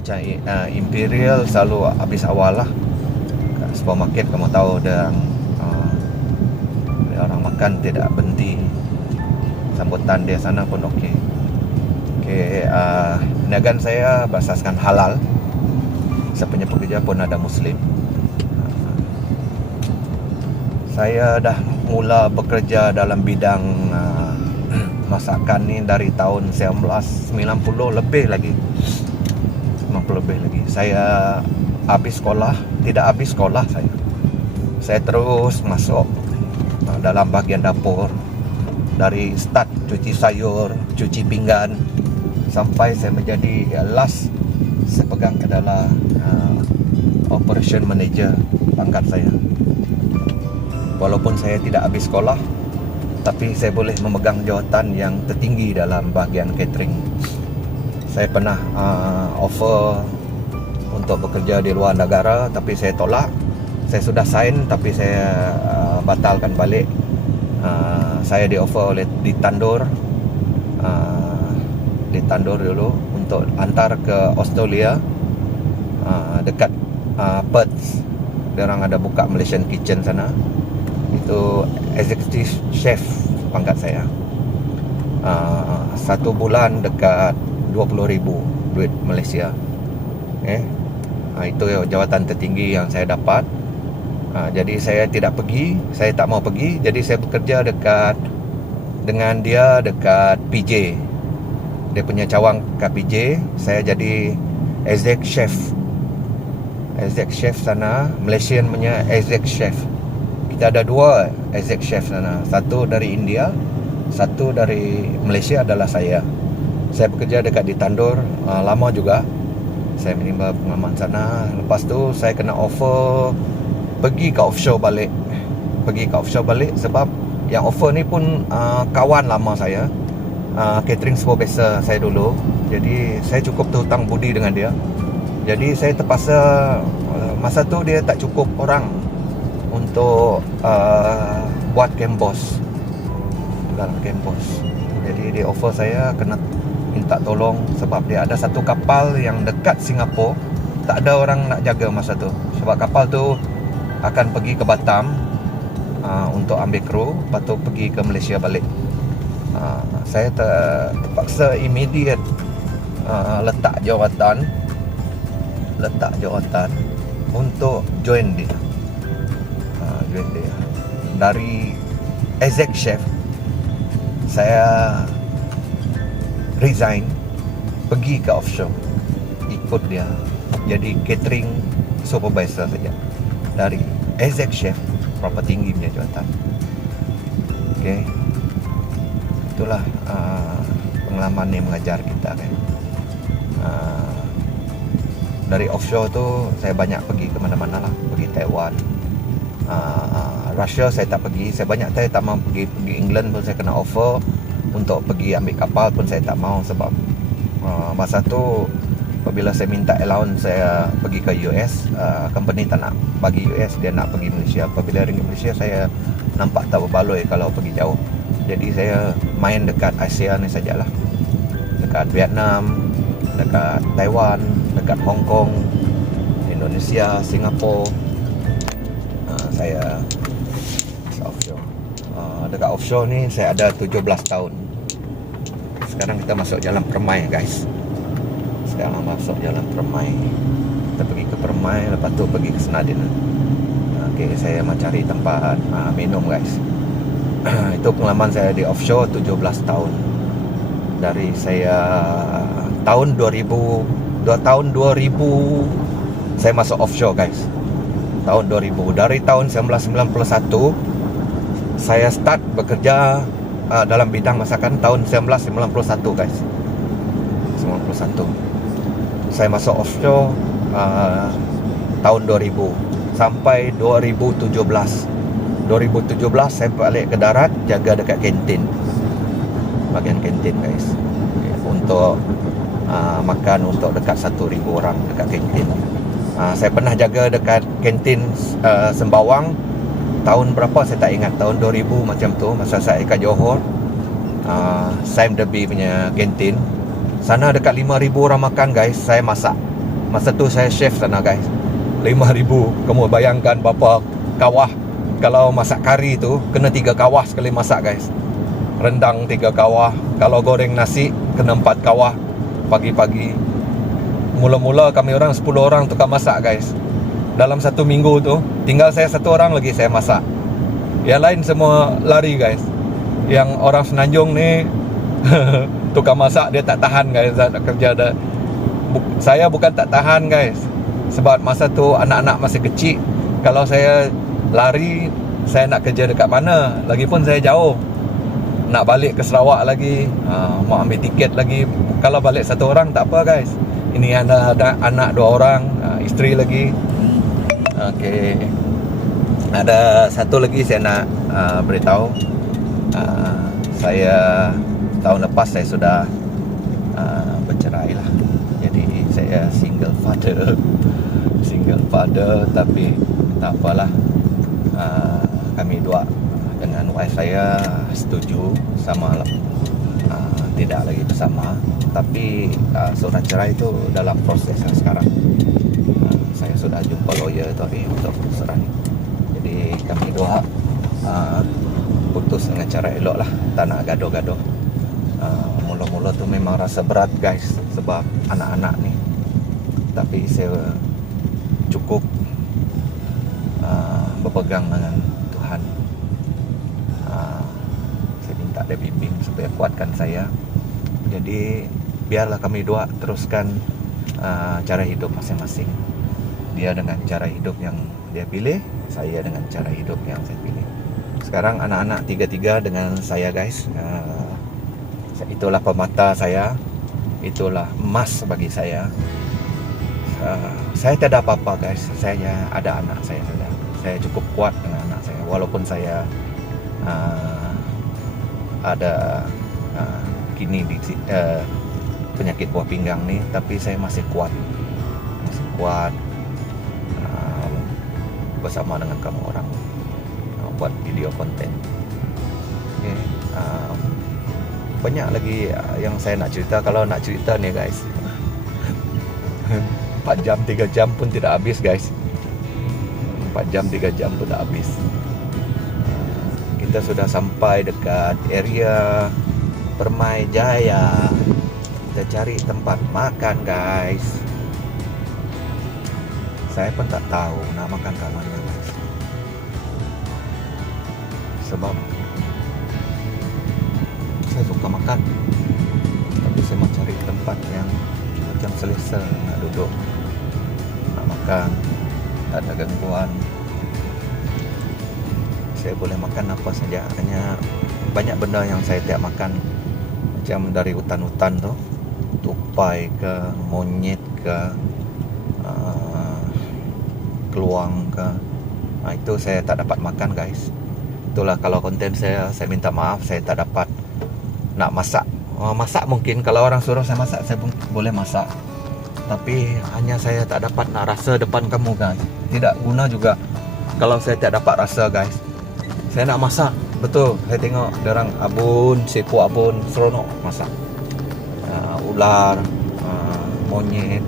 macam Imperial selalu habis awal lah. Kat supermarket kamu tahu dia orang makan tidak berhenti. Sambutan dia sana pun okey. Perniagaan saya berasaskan halal. Saya punya pekerja pun ada Muslim. Saya dah mula bekerja dalam bidang masakan ni dari tahun 1990 lebih lagi. 90 lebih lagi. Saya habis sekolah, tidak habis sekolah saya. Saya terus masuk dalam bahagian dapur. Dari start cuci sayur, cuci pinggan, sampai saya menjadi last saya pegang adalah operation manager pangkat saya. Walaupun saya tidak habis sekolah, tapi saya boleh memegang jawatan yang tertinggi dalam bahagian catering. Saya pernah offer untuk bekerja di luar negara, tapi saya tolak. Saya sudah sign, tapi saya batalkan balik. Saya di offer oleh ditandur dulu untuk hantar ke Australia, dekat Perth. Diorang ada buka Malaysian Kitchen sana. Itu executive chef pangkat saya. 1 bulan dekat 20,000 duit Malaysia. Itu jawatan tertinggi yang saya dapat. Jadi saya tidak pergi, saya tak mau pergi. Jadi saya bekerja dengan dia dekat PJ. Dia punya cawang kat PJ. Saya jadi exec chef. Exec chef sana, Malaysian punya exec chef. Kita ada 2 exec chef sana. Satu dari India, satu dari Malaysia adalah saya. Saya bekerja dekat di Tandur lama juga. Saya menimba pengalaman sana. Lepas tu saya kena offer pergi ke offshore balik. Sebab yang offer ni pun kawan lama saya, catering supervisor saya dulu. Jadi saya cukup terhutang budi dengan dia. Jadi saya terpaksa, masa tu dia tak cukup orang untuk buat campus dalam campus. Jadi dia offer saya kena minta tolong, sebab dia ada satu kapal yang dekat Singapura, tak ada orang nak jaga masa tu. Sebab kapal tu akan pergi ke Batam untuk ambil kru, lepas tu pergi ke Malaysia balik. Saya terpaksa immediate letak jawatan untuk join dia. Dari exec chef saya resign, pergi ke offshore, ikut dia jadi catering supervisor saja. Dari exec chef, berapa tinggi punya jawatan. Itulah pengalaman yang mengajar kita kan. Dari offshore tu saya banyak pergi ke mana-mana lah. Pergi Taiwan, Russia saya tak pergi. Saya tak mau pergi England pun saya kena offer untuk pergi ambil kapal pun saya tak mau. Sebab masa tu apabila saya minta allowance saya pergi ke US, company tak nak bagi US, dia nak pergi Malaysia. Apabila ringgit Malaysia saya nampak tak berbaloi kalau pergi jauh. Jadi saya main dekat ASEAN ni sajalah. Dekat Vietnam, dekat Taiwan, dekat Hong Kong, Indonesia, Singapura. Saya offshore. Dekat offshore ni saya ada 17 tahun. Sekarang kita masuk jalan Permai guys. Kita pergi ke Permai, lepas tu pergi ke Senadin. Saya mau cari tempat minum guys. Itu pengalaman saya di offshore 17 tahun. Dari saya tahun 2000 saya masuk offshore guys. Tahun 2000. Dari tahun 1991 saya start bekerja dalam bidang masakan tahun 1991 guys. 91 saya masuk offshore tahun 2000 sampai 2017 saya balik ke darat, jaga dekat kantin, bagian kantin guys, untuk makan untuk dekat 1,000 orang dekat kantin. Saya pernah jaga dekat kantin Sembawang tahun berapa saya tak ingat, tahun 2000 macam tu, masa saya kat Johor. Sam Derby punya kantin sana dekat 5,000 orang makan guys. Saya masak Masa tu saya chef sana guys, 5,000. Kamu bayangkan berapa kawah. Kalau masak kari tu kena 3 kawah sekali masak guys. Rendang 3 kawah. Kalau goreng nasi kena 4 kawah. Pagi-pagi mula-mula kami orang 10 orang tukar masak guys. Dalam 1 minggu tu tinggal saya 1 orang lagi saya masak. Yang lain semua lari guys. Yang orang Semenanjung ni tukar masak dia tak tahan guys, nak kerja dah. Saya bukan tak tahan guys, sebab masa tu anak-anak masih kecil. Kalau saya lari, saya nak kerja dekat mana? Lagipun saya jauh, nak balik ke Sarawak lagi, mau ambil tiket lagi. Kalau balik 1 orang tak apa guys. Ini ada anak 2 orang, isteri lagi. Okey. Ada satu lagi saya nak beritahu. Saya tahun lepas saya sudah bercerai lah. Jadi saya single father, tapi tak apalah. Kami dua dengan wife saya setuju sama tidak lagi bersama. Tapi surat cerai itu dalam proses sekarang. Saya sudah jumpa lawyer tadi untuk surat. Jadi kami dua putus dengan cara elok lah, tak nak gaduh-gaduh. Mula-mula tu memang rasa berat guys, sebab anak-anak ni. Tapi saya cukup berpegang dengan Tuhan. Saya minta dia bimbing supaya kuatkan saya. Jadi biarlah kami dua teruskan cara hidup masing-masing. Dia dengan cara hidup yang dia pilih, saya dengan cara hidup yang saya pilih. Sekarang anak-anak 3 dengan saya guys. Itulah pemata saya, itulah emas bagi saya. Saya tidak ada apa-apa guys. Saya ada anak saya saja. Saya cukup kuat dengan anak saya. Walaupun saya ada kini penyakit buah pinggang ni, tapi saya masih kuat. Bersama dengan kamu orang buat video konten. Okay. Banyak lagi yang saya nak cerita. Kalau nak cerita ni guys, 4 jam 3 jam pun tidak habis guys. 4 jam 3 jam pun tak habis. Kita sudah sampai dekat area Permai Jaya. Kita cari tempat makan guys. Saya pun tak tahu nak makan kat mana guys. Sebab saya suka makan, tapi saya mau cari tempat yang macam selesa, nak duduk, nak makan, tak ada gangguan. Saya boleh makan apa saja. Hanya banyak benda yang saya tidak makan. Macam dari hutan-hutan tu, tupai ke, monyet ke, keluang ke, itu saya tak dapat makan guys. Itulah kalau konten saya minta maaf, saya tak dapat nak masak. Masak mungkin kalau orang suruh saya masak, saya boleh masak. Tapi hanya saya tak dapat nak rasa depan kamu guys. Tidak guna juga kalau saya tak dapat rasa guys. Saya nak masak, betul. Saya tengok orang abun, seekor abun, seronok masak. Ular, monyet.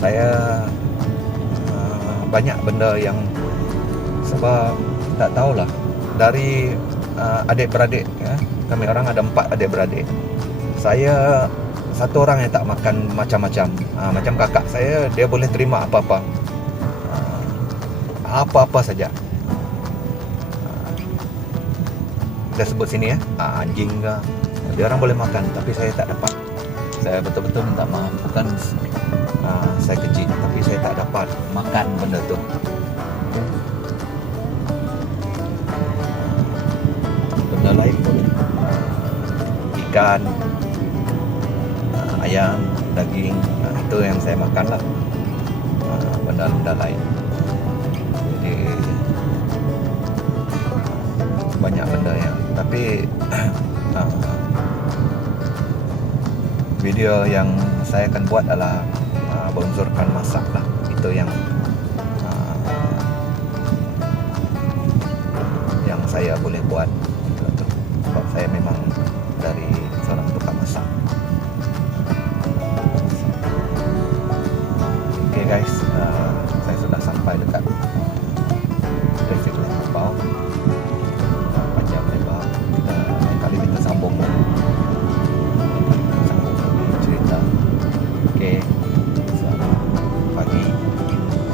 Saya banyak benda yang sebab tak tahulah. Dari adik-beradik ya. Kami orang ada 4 adik-beradik. Saya satu orang yang tak makan macam-macam. Macam kakak saya, dia boleh terima apa-apa. Apa-apa saja. Kita sebut sini ya, anjing ke. Dia orang boleh makan, tapi saya tak dapat. Saya betul-betul minta maaf. Bukan saya kecil, tapi saya tak dapat makan benda tu. Benda lain boleh, ikan, ayam, daging, itu yang saya makan lah. Benda-benda lain. Jadi banyak benda yang, tapi video yang saya akan buat adalah berunsurkan masak lah. Itu yang saya boleh buat. Sebab saya memang dari seorang tukang masak.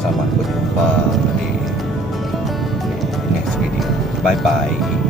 Sampai berjumpa di next video. Bye bye.